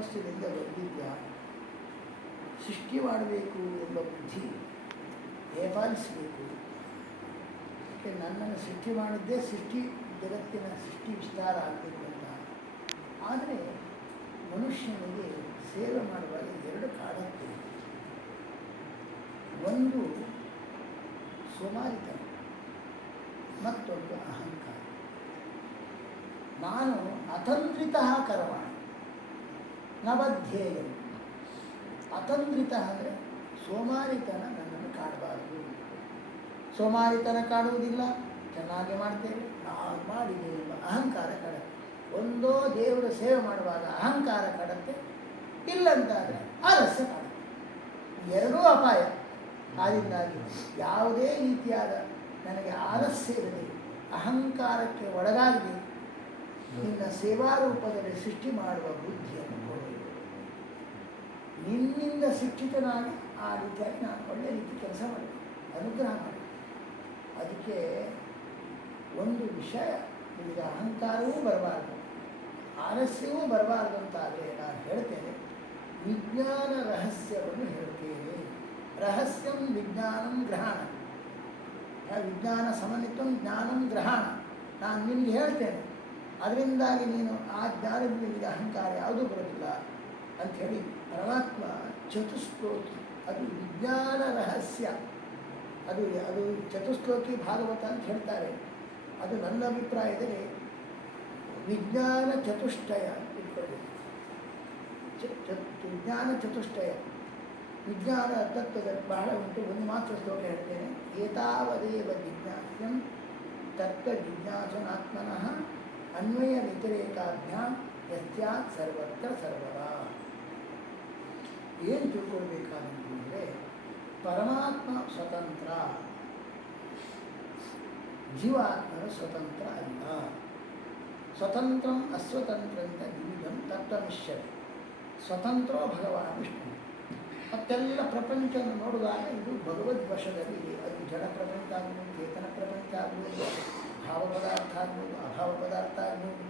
ತಪಸ್ಸಿನಿಂದ ಬಂದಿದ್ದ ಸೃಷ್ಟಿ ಮಾಡಬೇಕು ಎಂಬ ಬುದ್ಧಿ ಹೇಪಾಲಿಸಬೇಕು. ಯಾಕೆ ನನ್ನನ್ನು ಸೃಷ್ಟಿ ಮಾಡಿದ್ದೇ ಸೃಷ್ಟಿ ಜಗತ್ತಿನ ಸೃಷ್ಟಿ ವಿಸ್ತಾರ ಆಗಬೇಕು ಅಂತ. ಆದರೆ ಮನುಷ್ಯನಿಗೆ ಸೇವೆ ಮಾಡುವಾಗ ಎರಡು ಕಾಡುತ್ತೆ. ಒಂದು ಸೋಮಾರಿತನ, ಮತ್ತೊಂದು ಅಹಂಕಾರ. ನಾನು ಅತಂತ್ರಿತಃ ಕರ್ಮಾಣಿ ನ ಬದ್ಧೇಯ. ಅತಂತ್ರಿತಃ ಅಂದರೆ ಸೋಮಾರಿತನ ನನ್ನನ್ನು ಕಾಡಬಾರದು. ಸೋಮಾರಿತನ ಕಾಡುವುದಿಲ್ಲ, ಚೆನ್ನಾಗಿ ಮಾಡ್ತೇವೆ, ನಾವು ಮಾಡಿದ್ದೇವೆ ಎಂಬ ಅಹಂಕಾರ ಕಡತ್ತೆ. ಒಂದೋ ದೇವರ ಸೇವೆ ಮಾಡುವಾಗ ಅಹಂಕಾರ ಕಡತ್ತೆ, ಇಲ್ಲಂತಾದರೆ ಆಲಸ್ಯ ಕಾಡುತ್ತೆ. ಎರಡೂ ಅಪಾಯ. ಆದ್ದರಿಂದಾಗಿ ಯಾವುದೇ ರೀತಿಯಾದ ನನಗೆ ಆಲಸ್ಯ ಇರದೆ ಅಹಂಕಾರಕ್ಕೆ ಒಳಗಾಗಿ ನಿನ್ನ ಸೇವಾರೂಪದಲ್ಲಿ ಸೃಷ್ಟಿ ಮಾಡುವ ಬುದ್ಧಿಯನ್ನು ಕೊಡಬೇಕು. ನಿನ್ನಿಂದ ಶಿಕ್ಷಿತನಾಗಿ ಆ ರೀತಿಯಾಗಿ ನಾನು ಒಳ್ಳೆಯ ರೀತಿ ಕೆಲಸ ಮಾಡಬೇಕು, ಅನುಗ್ರಹ ಮಾಡಿ. ಅದಕ್ಕೆ ಒಂದು ವಿಷಯ, ಈಗ ಅಹಂಕಾರವೂ ಬರಬಾರ್ದು, ಆಲಸ್ಯವೂ ಬರಬಾರ್ದು ಅಂತಾದರೆ ನಾನು ಹೇಳ್ತೇನೆ, ವಿಜ್ಞಾನ ರಹಸ್ಯವನ್ನು ಹೇಳ್ತೇನೆ. ರಹಸ್ಯಂ ವಿಜ್ಞಾನಂ ಗ್ರಹಣ. ವಿಜ್ಞಾನ ಸಮನ್ವಿತಂ ಜ್ಞಾನಂ ಗ್ರಹಣ. ನಾನು ನಿನಗೆ ಹೇಳ್ತೇನೆ, ಅದರಿಂದಾಗಿ ನೀನು ಆ ಜ್ಞಾನದಿಂದ ನಿಮಗೆ ಅಹಂಕಾರ ಯಾವುದೂ ಬರೋದಿಲ್ಲ ಅಂಥೇಳಿ ಪರಮಾತ್ಮ ಚತುಶ್ಲೋಕಿ, ಅದು ವಿಜ್ಞಾನ ರಹಸ್ಯ. ಅದು ಚತುಶ್ಲೋಕಿ ಭಾಗವತ ಅಂತ ಹೇಳ್ತಾರೆ. ಅದು ನನ್ನ ಅಭಿಪ್ರಾಯದಲ್ಲಿ ವಿಜ್ಞಾನ ಚತುಷ್ಟಯ ಇಟ್ಕೊಳ್ಬೇಕು. ವಿಜ್ಞಾನ ಚತುಷ್ಟಯ, ವಿಜ್ಞಾನ ತತ್ವದಲ್ಲಿ ಬಹಳ ಉಂಟು. ಒಂದು ಮಾತ್ರ ಶ್ಲೋಕ ಹೇಳ್ತೇನೆ. ಏತಾವದೇವ ಜಿಜ್ಞಾಸ್ಯಂ ತತ್ವ ಜಿಜ್ಞಾಸನಾತ್ಮನಃ ಅನ್ವಯ ವ್ಯತಿರೇಕಾಭ್ಯಾಂ ಯಸ್ಯಾತ್ ಸರ್ವತ್ರ ಸರ್ವದಾ. ಏನು ತಿಳ್ಕೊಳ್ಬೇಕಾದಂತಂದರೆ, ಪರಮಾತ್ಮ ಸ್ವತಂತ್ರ, ಜೀವಾತ್ಮನ ಸ್ವತಂತ್ರ ಅಲ್ಲ. ಸ್ವತಂತ್ರಂ ಅಸ್ವತಂತ್ರಂತ ದ್ವಿವಿಧಂ ತತ್ವಮಿಶ್ಯತೆ. ಸ್ವತಂತ್ರೋ ಭಗವಾನ್ ವಿಷ್ಣು. ಮತ್ತೆಲ್ಲ ಪ್ರಪಂಚವನ್ನು ನೋಡಿದಾಗ ಇದು ಭಗವದ್ ವಶದಲ್ಲಿ ಇದೆ. ಅದು ಜಡ ಪ್ರಪಂಚ ಆಗ್ಬೋದು, ಚೇತನ ಪ್ರಪಂಚ ಆಗ್ಬೋದು, ಭಾವ ಪದಾರ್ಥ ಆಗ್ಬೋದು, ಅಭಾವ ಪದಾರ್ಥ ಆಗ್ಬೋದು,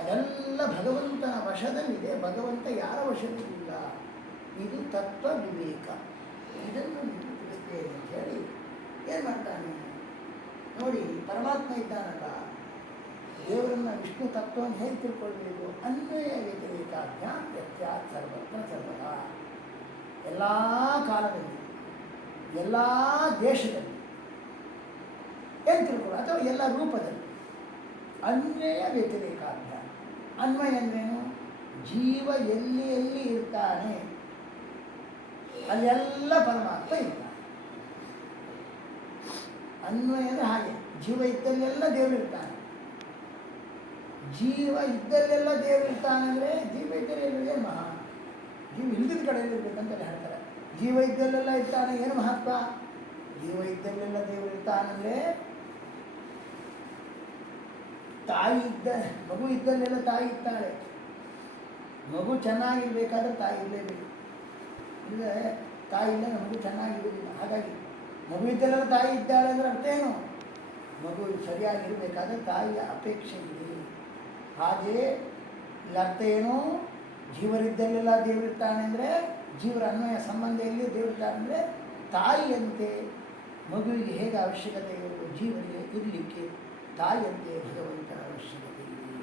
ಅದೆಲ್ಲ ಭಗವಂತನ ವಶದಲ್ಲಿದೆ. ಭಗವಂತ ಯಾರ ವಶದಲ್ಲಿಲ್ಲ. ಇದು ತತ್ವ ವಿವೇಕ. ಇದನ್ನು ನೀವು ತಿಳಿಸ್ತೇನೆ ಅಂತ ಹೇಳಿ ಏನು ಮಾಡ್ತಾನೆ ನೋಡಿ. ಪರಮಾತ್ಮ ಇದ್ದಾನಲ್ಲ, ದೇವರನ್ನ ವಿಷ್ಣು ತತ್ವವನ್ನು ಹೇಗೆ ತಿಳ್ಕೊಳ್ಬೇಕು? ಅನ್ವಯ ವ್ಯತಿರೇಕಾಭ್ಯಾಂ ಯಸ್ಯಾತ್ ಸರ್ವತ್ರ ಸರ್ವದಾ. ಎಲ್ಲ ಕಾಲದಲ್ಲಿ, ಎಲ್ಲ ದೇಶದಲ್ಲಿ ಏನು ತಿಳ್ಕೊಳ್ಳೋ, ಅಥವಾ ಎಲ್ಲ ರೂಪದಲ್ಲಿ. ಅನ್ವಯ ವ್ಯತಿರೇಕಾಭ್ಯಾಮ. ಅನ್ವಯ ಅಂದ್ರೇನು? ಜೀವ ಎಲ್ಲಿ ಎಲ್ಲಿ ಇರ್ತಾನೆ ಅಲ್ಲೆಲ್ಲ ಪರಮಾತ್ಮ ಇರ್ತಾನೆ. ಅನ್ವಯ ಅಂದರೆ ಹಾಗೆ, ಜೀವ ಇದ್ದಲ್ಲೆಲ್ಲ ದೇವರು ಇರ್ತಾನೆ. ಜೀವ ಇದ್ದಲ್ಲೆಲ್ಲ ದೇವರು ಇರ್ತಾನೆ ಅಂದರೆ ಜೀವ ಇದ್ದರೆ ಏನಿದೆ ಮಹಾ, ಜೀವ ಇಲ್ಲದ ಕಡೆಯಲ್ಲಿ ಇರ್ಬೇಕಂತ ಹೇಳ್ತಾರೆ. ಜೀವ ಇದ್ದಲ್ಲೆಲ್ಲ ಇರ್ತಾನೆ, ಏನು ಮಹತ್ವ? ಜೀವ ಇದ್ದಲ್ಲೆಲ್ಲ ದೇವರು ಇರ್ತಾನಂದರೆ, ತಾಯಿ ಮಗು ಇದ್ದಲ್ಲೆಲ್ಲ ತಾಯಿ ಇರ್ತಾಳೆ. ಮಗು ಚೆನ್ನಾಗಿರ್ಬೇಕಾದ್ರೆ ತಾಯಿ ಇರಲೇಬೇಕು. ಇಲ್ಲ ತಾಯಿ ಇಲ್ಲ ಮಗು ಚೆನ್ನಾಗಿರುವುದಿಲ್ಲ. ಹಾಗಾಗಿ ಮಗು ಇದ್ದಲ್ಲೆಲ್ಲ ತಾಯಿ ಇದ್ದಾಳೆ ಅಂದರೆ ಅರ್ಥ ಏನು? ಮಗು ಸರಿಯಾಗಿರಬೇಕಾದ್ರೆ ತಾಯಿಯ ಅಪೇಕ್ಷೆ ಇದೆ. ಹಾಗೆ ಇಲ್ಲ ಅರ್ಥ ಏನು? ಜೀವರಿದ್ದಲ್ಲೆಲ್ಲ ದೇವರಿರ್ತಾನೆ ಅಂದರೆ, ಜೀವರ ಅನ್ವಯ ಸಂಬಂಧ ಎಲ್ಲಿ ದೇವರಿರ್ತಾನೆ ಅಂದರೆ, ತಾಯಿಯಂತೆ ಮಗುವಿಗೆ ಹೇಗೆ ಅವಶ್ಯಕತೆ ಇರುವುದು ಜೀವನಿಗೆ ಇರಲಿಕ್ಕೆ, ತಾಯಿಯಂತೆ ಭಗವಂತನ ಅವಶ್ಯಕತೆ ಇದೆ.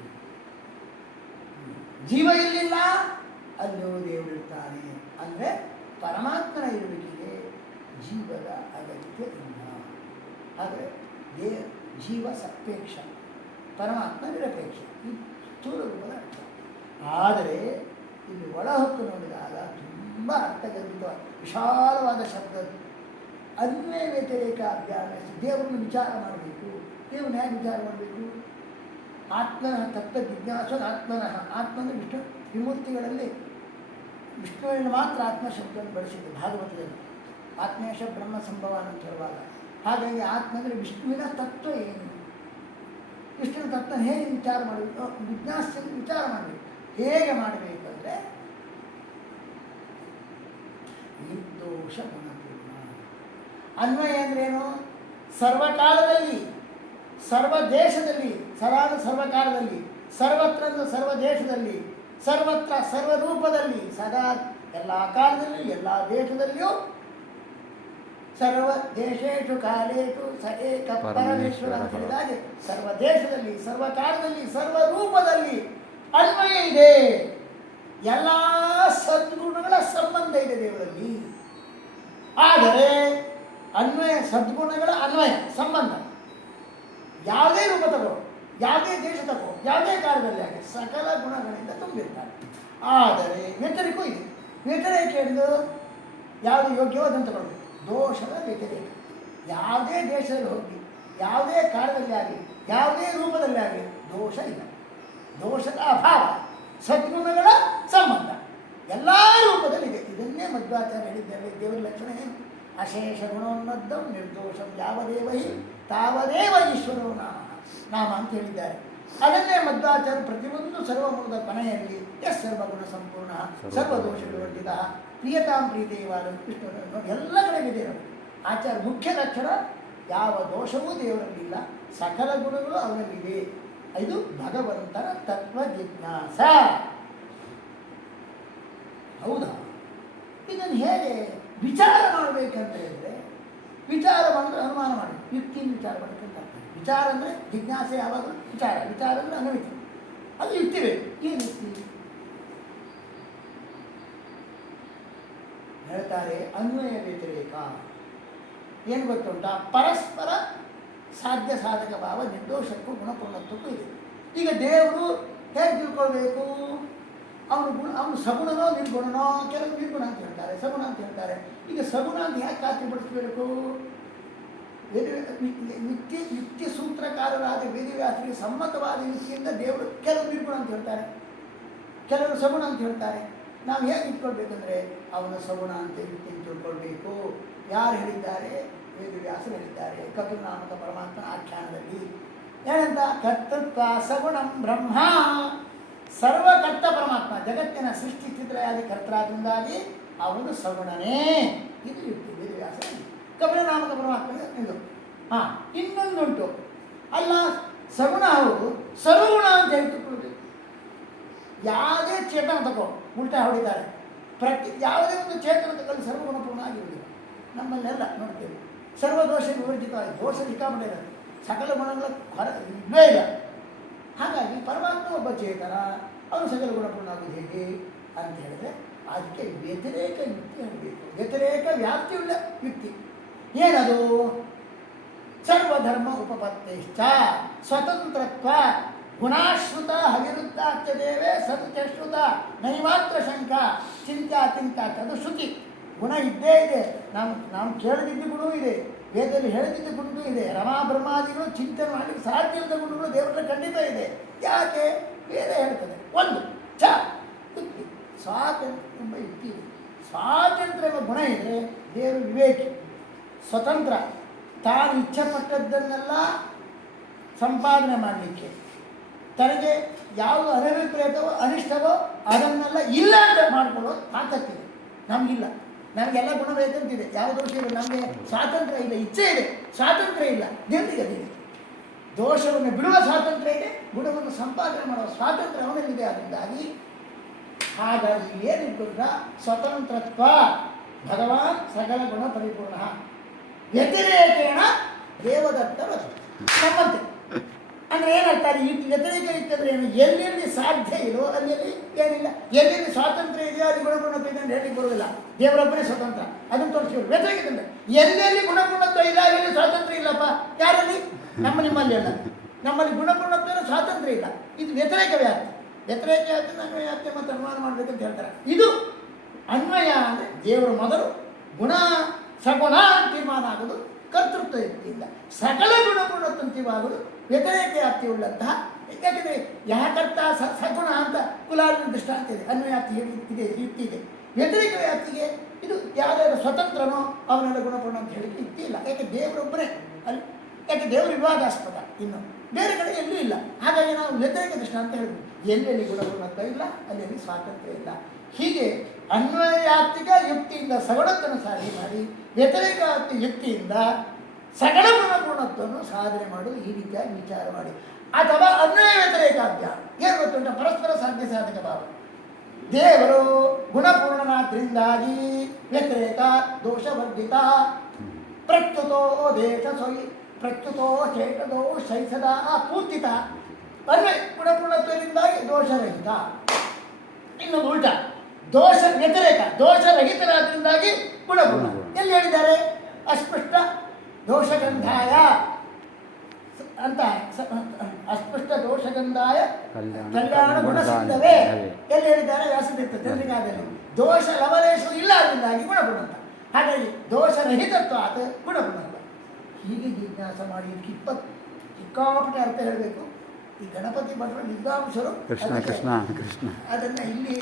ಜೀವ ಇಲ್ಲಿಲ್ಲ, ಅಲ್ಲೂ ದೇವರಿರ್ತಾನೆ ಅಂದರೆ ಪರಮಾತ್ಮನ ಇರುವಿಕೆಗೆ ಜೀವದ ಅಗತ್ಯ ಇಲ್ಲ. ಆದರೆ ಜೀವ ಸಾಪೇಕ್ಷ, ಪರಮಾತ್ಮ ನಿರಪೇಕ್ಷ. ಈ ಸ್ಥೂಲ ರೂಪದ ಅರ್ಥ. ಆದರೆ ಇಲ್ಲಿ ಒಳಹೊಕ್ಕು ನೋಡಿದಾಗ ತುಂಬ ಅರ್ಥಗರ್ಭಿತವಾದ ವಿಶಾಲವಾದ ಶಬ್ದ. ಅನ್ವಯ ವ್ಯತಿರೇಕ ಅಭ್ಯಾಸ. ದೇವರನ್ನು ವಿಚಾರ ಮಾಡಬೇಕು. ದೇವರನ್ನ ಹೇಗೆ ವಿಚಾರ ಮಾಡಬೇಕು? ಆತ್ಮನಃ ತತ್ವ ಜಿಜ್ಞಾಸನ ಆತ್ಮನಃ. ಆತ್ಮನ ವಿಷ್ಣು ವಿಮೂರ್ತಿಗಳಲ್ಲಿ ವಿಷ್ಣುವಿನ ಮಾತ್ರ ಆತ್ಮ ಶಬ್ದವನ್ನು ಬಳಸಿದ್ದು ಭಾಗವತದಲ್ಲಿ. ಆತ್ಮೇಶ ಬ್ರಹ್ಮ ಸಂಭವ ಅಂತ ಹೇಳುವಾಗ. ಹಾಗಾಗಿ ಆತ್ಮ ಅಂದರೆ ವಿಷ್ಣುವಿನ ತತ್ವ ಏನು, ವಿಷ್ಣುವಿನ ತತ್ವ ಹೇಗೆ ವಿಚಾರ ಮಾಡಬೇಕು, ವಿಜ್ಞಾಸದಲ್ಲಿ ವಿಚಾರ ಮಾಡಬೇಕು. ಹೇಗೆ ಮಾಡಬೇಕಂದ್ರೆ ನಿರ್ದೋಷ ಗುಣಪೂರ್ಣ. ಅನ್ವಯ ಅಂದ್ರೇನು? ಸರ್ವಕಾಲದಲ್ಲಿ, ಸರ್ವ ದೇಶದಲ್ಲಿ, ಸರ್ವಕಾಲದಲ್ಲಿ, ಸರ್ವತ್ರ ಸರ್ವ ದೇಶದಲ್ಲಿ, ಸರ್ವತ್ರ ಸರ್ವರೂಪದಲ್ಲಿ ಸದಾ ಎಲ್ಲ ಕಾಲದಲ್ಲಿ ಎಲ್ಲ ದೇಶದಲ್ಲಿಯೂ ಸರ್ವ ದೇಶೇಶು ಕಾಲೇಶು ಸ ಏಕ ಪರಮೇಶ್ವರ ಅಂತ ಹೇಳಿದಾಗೆ ಸರ್ವ ದೇಶದಲ್ಲಿ ಸರ್ವ ಕಾಲದಲ್ಲಿ ಸರ್ವ ರೂಪದಲ್ಲಿ ಅನ್ವಯ ಇದೆ. ಎಲ್ಲ ಸದ್ಗುಣಗಳ ಸಂಬಂಧ ಇದೆ ದೇವರಲ್ಲಿ. ಆದರೆ ಅನ್ವಯ ಸದ್ಗುಣಗಳ ಅನ್ವಯ ಸಂಬಂಧ ಯಾವುದೇ ರೂಪ ತಗೋ, ಯಾವುದೇ ದೇಶ ತಗೋ, ಯಾವುದೇ ಕಾಲದಲ್ಲಿ ಆಗಿ ಸಕಲ ಗುಣಗಳಿಂದ ತುಂಬಿರ್ತಾರೆ. ಆದರೆ ವ್ಯತಿರಿಕವೂ ಇದೆ. ವ್ಯತಿರೇಕ ಎಂದು ಯಾವುದು ಯೋಗ್ಯವೋ ಅದನ್ನು ತಗೊಳ್ಬೇಕು. ದೋಷದ ವ್ಯತಿರೇಕ ಯಾವುದೇ ದೇಶದಲ್ಲಿ ಹೋಗಿ ಯಾವುದೇ ಕಾಲದಲ್ಲಿ ಆಗಲಿ ಯಾವುದೇ ರೂಪದಲ್ಲಿ ಆಗಲಿ ದೋಷ ಇಲ್ಲ. ದೋಷದ ಅಭಾವ ಸದ್ಗುಣಗಳ ಸಂಬಂಧ ಎಲ್ಲ ರೂಪದಲ್ಲಿದೆ. ಇದನ್ನೇ ಮಧ್ವಾಚಾರ್ಯ ಹೇಳಿದ್ದಾರೆ. ದೇವರ ಲಕ್ಷಣ ಏನು? ಅಶೇಷ ಗುಣೋನ್ನದ್ದಂ ನಿರ್ದೋಷಂ ಯಾವದೇವ ಹಿ ತಾವದೇವ ಈಶ್ವರೋ ನಾಮ ಅಂತ ಹೇಳಿದ್ದಾರೆ. ಅದನ್ನೇ ಮಧ್ವಾಚಾರ್ಯ ಪ್ರತಿಯೊಂದು ಸರ್ವಮೂಲದ ಕೊನೆಯಲ್ಲಿ ಎಸ್ ಸರ್ವಗುಣ ಸಂಪೂರ್ಣ ಸರ್ವದೋಷ ವಿವರ್ಜಿತ ಪ್ರಿಯತಾಂ ಪ್ರೀತಿವಾದ ಕೃಷ್ಣ ಎಲ್ಲ ಕಡೆಗಿದೆ. ಆಚಾರ್ಯ ಮುಖ್ಯ ಲಕ್ಷಣ ಯಾವ ದೋಷವೂ ದೇವರಲ್ಲಿಲ್ಲ, ಸಕಲ ಗುಣಗಳು ಅವರಲ್ಲಿದೆ. ಇದು ಭಗವಂತನ ತತ್ವ ಜಿಜ್ಞಾಸ. ಹೌದಾ? ಇದನ್ನು ಹೇಗೆ ವಿಚಾರ ಮಾಡಬೇಕಂತ ಹೇಳಿದ್ರೆ, ವಿಚಾರ ಮಾಡಿದ್ರೆ ಅನುಮಾನ ಮಾಡಿ ಯುಕ್ತಿಯಿಂದ ವಿಚಾರ ಮಾಡಬೇಕಂತ. ವಿಚಾರ ಅಂದರೆ ಜಿಜ್ಞಾಸೆ ಯಾವಾಗಲೂ ವಿಚಾರ, ವಿಚಾರ ಅಂದರೆ ಅನುಮಿತಿ, ಅದು ಯುಕ್ತಿ ಬೇಕು. ಏನು ಯುಕ್ತಿ ಹೇಳ್ತಾರೆ? ಅನ್ವಯ ವ್ಯತಿರೇಕ. ಏನು ಗೊತ್ತುಂಟ? ಪರಸ್ಪರ ಸಾಧ್ಯ ಸಾಧಕ ಭಾವ ನಿರ್ದೋಷಕ್ಕೂ ಗುಣಪೂರ್ಣತ್ವಕ್ಕೂ ಇದೆ. ಈಗ ದೇವರು ಹೇಗೆ ತಿಳ್ಕೊಳ್ಬೇಕು? ಅವನು ಸಗುಣನೋ ನಿರ್ಗುಣನೋ? ಕೆಲವು ನಿರ್ಗುಣ ಅಂತ ಹೇಳ್ತಾರೆ, ಸಗುಣ ಅಂತ ಹೇಳ್ತಾರೆ. ಈಗ ಸಗುಣ ಅಂತ ಯಾಕೆ ಖಾತ್ರಿಪಡಿಸಬೇಕು? ಯುಕ್ತಿ ಸೂತ್ರಕಾರರಾದ ವೇದವ್ಯಾಸರಿಗೆ ಸಮ್ಮತವಾದ ಯುಕ್ತಿಯಿಂದ ದೇವರು ಕೆಲವು ನಿರ್ಗುಣ ಅಂತ ಹೇಳ್ತಾರೆ, ಕೆಲವರು ಸಗುಣ ಅಂತ ಹೇಳ್ತಾರೆ. ನಾವು ಹೇಗೆ ಇಟ್ಕೊಳ್ಬೇಕಂದ್ರೆ ಅವನು ಸಗುಣ ಅಂತ ಯುಕ್ತಿ ತಿಳ್ಕೊಳ್ಬೇಕು. ಯಾರು ಹೇಳಿದ್ದಾರೆ? ವೇದವ್ಯಾಸರು ಹೇಳಿದ್ದಾರೆ ಕಪಿನಾಮಕ ಪರಮಾತ್ಮ ಆಖ್ಯಾನದಲ್ಲಿ. ಏನಂತ? ಕರ್ತೃತ್ವ ಸಗುಣಂ ಬ್ರಹ್ಮ. ಸರ್ವಕರ್ತ ಪರಮಾತ್ಮ, ಜಗತ್ತಿನ ಸೃಷ್ಟಿ ಸ್ಥಿತಿಯಾದಿ ಕರ್ತರಾದಿಂದಾಗಿ ಅವನು ಸಗುಣನೇ. ಇದು ಯುಕ್ತಿ ವೇದವ್ಯಾಸ. ಕಪಿನಾಮಕ ಪರಮಾತ್ಮ ಇದು. ಇನ್ನೊಂದುಂಟು, ಅಲ್ಲ ಸಗುಣ ಹೌದು, ಸರ್ವಗುಣ ಅಂತ ಹೇಳ್ತಿಳ್ಕೊಳ್ಬೇಕು. ಯಾವುದೇ ಚೇತನ ತಗೋ ಉಲ್ಟಾ ಹೊಡಿತಾರೆ. ಯಾವುದೇ ಒಂದು ಚೇತನ ತಗೊಳ್ಳಿ ಸರ್ವಗುಣಪೂರ್ಣ ಆಗಿರುವುದಿಲ್ಲ. ನಮ್ಮಲ್ಲೆಲ್ಲ ನೋಡ್ತೇವೆ ಸರ್ವದೋಷ ವಿವರ್ಜಿತವಾಗಿ ದೋಷ ಸಿಕ್ಕಾಪಟ್ಟೆ ಇರೋದು, ಸಕಲ ಗುಣಗಳ ಹೊರ ಇಲ್ಲವೇ ಇಲ್ಲ. ಹಾಗಾಗಿ ಪರಮಾತ್ಮ ಒಬ್ಬ ಚೇತನ, ಅವನು ಸಕಲ ಗುಣಪೂರ್ಣ ಆಗುವುದು ಹೇಗೆ ಅಂತ ಹೇಳಿದ್ರೆ ಅದಕ್ಕೆ ವ್ಯತಿರೇಕ ಯುಕ್ತಿ ಹೇಳಬೇಕು. ವ್ಯತಿರೇಕ ವ್ಯಾಪ್ತಿಯುಳ್ಳ ಯುಕ್ತಿ ಏನದು? ಸರ್ವಧರ್ಮ ಉಪಪತ್ತೇಶ್ಚ ಸ್ವತಂತ್ರತ್ವ ಗುಣಾಶ್ರುತ ಹವಿರುದ್ಧಾಚ್ಯದೇವೇ ಸತ್ಯಶ್ರುತ ನೈಮಾತ್ರ ಶಂಕ ಚಿಂತ್ಯಾತಿಂಕ ತದು ಶ್ರುತಿ. ಗುಣ ಇದ್ದೇ ಇದೆ. ನಾವು ಕೇಳದಿದ್ದ ಗುಣವೂ ಇದೆ, ವೇದದಲ್ಲಿ ಹೇಳದಿದ್ದ ಗುಣವೂ ಇದೆ. ರಮಾ ಬ್ರಹ್ಮಾದಿಗಳು ಚಿಂತನೆ ಮಾಡಲಿಕ್ಕೆ ಸಾಧ್ಯ ಇಲ್ಲದ ಗುಣಗಳು ದೇವರ ಖಂಡಿತ ಇದೆ. ಯಾಕೆ? ವೇದ ಹೇಳ್ತದೆ. ಒಂದು ಯುಕ್ತಿ, ಸ್ವಾತಂತ್ರ್ಯ ಎಂಬ ಯುಕ್ತಿ ಇದೆ. ಸ್ವಾತಂತ್ರ್ಯ ಎಂಬ ಗುಣ ಇದ್ದರೆ ದೇವರು ವಿವೇಕಿ, ಸ್ವತಂತ್ರ. ತಾನು ಇಚ್ಛೆಪಟ್ಟದ್ದನ್ನೆಲ್ಲ ಸಂಪಾದನೆ ಮಾಡಲಿಕ್ಕೆ, ತನಗೆ ಯಾವುದು ಅನಭಿಪ್ರೇತವೋ ಅನಿಷ್ಟವೋ ಅದನ್ನೆಲ್ಲ ಇಲ್ಲ ಅಂತ ಮಾಡಿಕೊಳ್ಳೋ ತಾಕತ್ತಿದೆ. ನಮಗಿಲ್ಲ. ನಮಗೆಲ್ಲ ಗುಣ ಬೇಕಂತಿದೆ, ಯಾವ ದೋಷ ಇಲ್ಲ. ನಮಗೆ ಸ್ವಾತಂತ್ರ್ಯ ಇಲ್ಲ, ಇಚ್ಛೆ ಇದೆ, ಸ್ವಾತಂತ್ರ್ಯ ಇಲ್ಲ. ದೇವರಿಗೆ ಅದಿದೆ. ದೋಷವನ್ನು ಬಿಡುವ ಸ್ವಾತಂತ್ರ್ಯ ಇದೆ, ಗುಣವನ್ನು ಸಂಪಾದನೆ ಮಾಡುವ ಸ್ವಾತಂತ್ರ್ಯ ಅವನಲ್ಲಿದೆ. ಅದರಿಂದಾಗಿ ಹಾಗಾಗಿ ಏನಿಲ್ಲ ಸ್ವತಂತ್ರತ್ವ ಭಗವಾನ್ ಸಕಲ ಗುಣ ಪರಿಪೂರ್ಣ ವ್ಯತಿರೇಕೇಣ ದೇವದತ್ತರು ನಮ್ಮಂತೆ. ಅಂದರೆ ಏನರ್ಥ? ಈ ವ್ಯತಿರೇಕ ಇತ್ತಂದ್ರೆ ಏನು? ಎಲ್ಲೆಲ್ಲಿ ಸಾಧ್ಯ ಇಲ್ಲೋ ಅಲ್ಲಿ ಏನಿಲ್ಲ, ಎಲ್ಲೆಲ್ಲಿ ಸ್ವಾತಂತ್ರ್ಯ ಇದೆಯೋ ಅಲ್ಲಿ ಗುಣಪೂರ್ಣತ್ವ ಇದೆ ಅಂತ ಹೇಳಲಿಕ್ಕೆ ಬರೋದಿಲ್ಲ. ದೇವರೊಬ್ಬನೇ ಸ್ವತಂತ್ರ, ಅದನ್ನು ತೋರಿಸಿದ್ರು. ವ್ಯತಿರೇಕ ಅಂದರೆ ಎಲ್ಲೆಲ್ಲಿ ಗುಣಪೂರ್ಣತ್ವ ಇಲ್ಲ ಅಲ್ಲಿ ಸ್ವಾತಂತ್ರ್ಯ ಇಲ್ಲಪ್ಪ. ಯಾರಲ್ಲಿ? ನಿಮ್ಮಲ್ಲಿ ಅಲ್ಲ. ನಮ್ಮಲ್ಲಿ ಗುಣಪೂರ್ಣತ್ವ ಸ್ವಾತಂತ್ರ್ಯ ಇಲ್ಲ. ಇದು ವ್ಯತಿರೇಕ ವ್ಯಾಪ್ತಿ. ವ್ಯತಿರೇಕ ವ್ಯಾಪ್ತಿ ಅನ್ವಯ ವ್ಯಾಪ್ತಿ ಮತ್ತು ಅನುಮಾನ ಮಾಡಬೇಕಂತ ಹೇಳ್ತಾರೆ. ಇದು ಅನ್ವಯ ಅಂದರೆ ದೇವರು ಮೊದಲು ಗುಣ ಸಗುಣ ತೀರ್ಮಾನ ಆಗೋದು ಕರ್ತೃತ್ವ ಯುಕ್ತಿಯಿಂದ, ಸಕಲ ಗುಣಪೂರ್ಣತ್ವ ತೀರ್ಮಾನಗಳು ವ್ಯತಿರೇಕ ವ್ಯಾಪ್ತಿ ಉಳ್ಳಂತಹ. ಯಾಕೆಂದರೆ ಯಾಕರ್ತ ಸಗುಣ ಅಂತ ಕುಲಾಲಿನ ದೃಷ್ಟಾಂತ ಇದೆ, ಅನ್ವಯಾಪ್ತಿ ಇದೆ, ಯುಕ್ತಿ ಇದೆ. ವ್ಯತಿರೇಕ ವ್ಯಾಪ್ತಿಗೆ ಇದು ಯಾವ್ದಾದ್ರು ಸ್ವತಂತ್ರನೋ ಅವನೆಲ್ಲ ಗುಣಪೂರ್ಣ ಅಂತ ಹೇಳಿಕ್ಕೆ ಯುಕ್ತಿ ಇಲ್ಲ. ಯಾಕೆ? ದೇವರೊಬ್ಬರೇ ಅಲ್ಲಿ. ಯಾಕೆ? ದೇವರು ವಿವಾದಾಸ್ಪದ, ಇನ್ನು ಬೇರೆ ಕಡೆ ಎಲ್ಲೂ ಇಲ್ಲ. ಹಾಗಾಗಿ ನಾವು ವ್ಯತಿರೇಕ ದೃಷ್ಟಾಂತ ಹೇಳ್ಬೋದು. ಎಲ್ಲೆಲ್ಲಿ ಗುಣಪೂರ್ಣತ್ವ ಇಲ್ಲ ಅಲ್ಲಿ ಸ್ವಾತಂತ್ರ್ಯ ಇಲ್ಲ. ಹೀಗೆ ಅನ್ವಯಾತ್ಮಿಕ ಯುಕ್ತಿಯಿಂದ ಸಗುಣತ್ವವನ್ನು ಸಾಧನೆ ಮಾಡಿ, ವ್ಯತಿರೇಕ ಯುಕ್ತಿಯಿಂದ ಸಕಲ ಗುಣಪೂರ್ಣತ್ವವನ್ನು ಸಾಧನೆ ಮಾಡುವುದು. ಈ ರೀತಿಯಾಗಿ ವಿಚಾರ ಮಾಡಿ. ಅಥವಾ ಅನ್ವಯ ವ್ಯತಿರೇಕಾಭ್ಯಾಸ ಏನು ಗೊತ್ತುಂಟ? ಪರಸ್ಪರ ಸಾಧ್ಯ ಸಾಧಕ ಭಾವ. ದೇವರು ಗುಣಪೂರ್ಣನಾದ್ರಿಂದಾಗಿ ವ್ಯತಿರೇಕ ದೋಷವರ್ಜಿತ ಪ್ರತ್ಯುತೋ ದೇಶ ಸೊಯ್ ಪ್ರತ್ಯುತೋ ಚೇತದೋ ಶೈಸದ ಪೂರ್ತಿತ ಅಂದರೆ ಗುಣಪೂರ್ಣತ್ವದಿಂದಾಗಿ ದೋಷರಹಿತ. ಇನ್ನು ಉಲ್ಟ ದೋಷ ವ್ಯತಿರೇಕ ದೋಷರಹಿತರಾದ್ರಿಂದಾಗಿ ಗುಣಪೂರ್ಣ. ಎಲ್ಲಿ ಹೇಳಿದ್ದಾರೆ? ಅಸ್ಪೃಷ್ಟ ದೋಷಗಂಧಾಯ ಅಂತ ಅಸ್ಪೃಷ್ಟ ದೋಷಗಂಧಾಯ ಕಲ್ಯಾಣ ಗುಣಸಿದ್ಧವೇ ಎಲ್ಲಿ ಹೇಳಿದ್ದಾರೆ? ವ್ಯಾಸತೀರ್ಥ ಚಂದ್ರಿಕಾದಲ್ಲಿ. ದೋಷ ಲವಲೇಶ ಇಲ್ಲದಿಂದಾಗಿ ಗುಣಪೂರ್ಣ. ಹಾಗಾಗಿ ದೋಷರಹಿತತ್ವ ಅದು ಗುಣಪೂರ್ಣ. ಹೀಗೆ ಜಿಜ್ಞಾಸ ಮಾಡಿ ಸಿಕ್ಕಾಪಟ್ಟೆ ಅರ್ಥ ಹೇಳಬೇಕು. ಈ ಗಣಪತಿ ಭಟ್ರ ವಿದ್ವಾಂಸರು ಅದನ್ನು ಇಲ್ಲಿ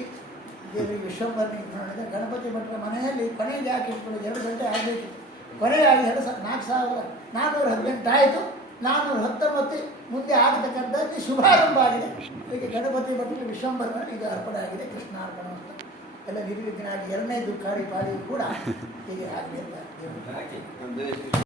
ವಿಶ್ವಂಬರನಿಗೆ ನೋಡಿದ ಗಣಪತಿ ಭಟ್ರ ಮನೆಯಲ್ಲಿ ಕೊನೆಗೆ ಯಾಕೆ ಇಟ್ಕೊಳ್ಳೋದು 2 ಗಂಟೆ ಆಗಬೇಕಿತ್ತು. ಕೊನೆಯಾಗಿ 4,418 ಆಯಿತು. 419 ಮುಂದೆ ಆಗತಕ್ಕಂಥದ್ದು ಶುಭಾರಂಭ ಆಗಿದೆ. ಈಗ ಗಣಪತಿ ಭಟ್ರಿಗೆ ವಿಶ್ವಂಬರನ ಈಗ ಅರ್ಪಣೆ ಆಗಿದೆ. ಕೃಷ್ಣಾರ್ಪಣ ಅಂತ ಎಲ್ಲ ನಿರ್ವಿಘ್ನಾಗಿ 2ನೇ ದುಃಖಾರಿ ಪಾಳಿಯೂ ಕೂಡ ಹೀಗೆ ಆಗಲಿಲ್ಲ.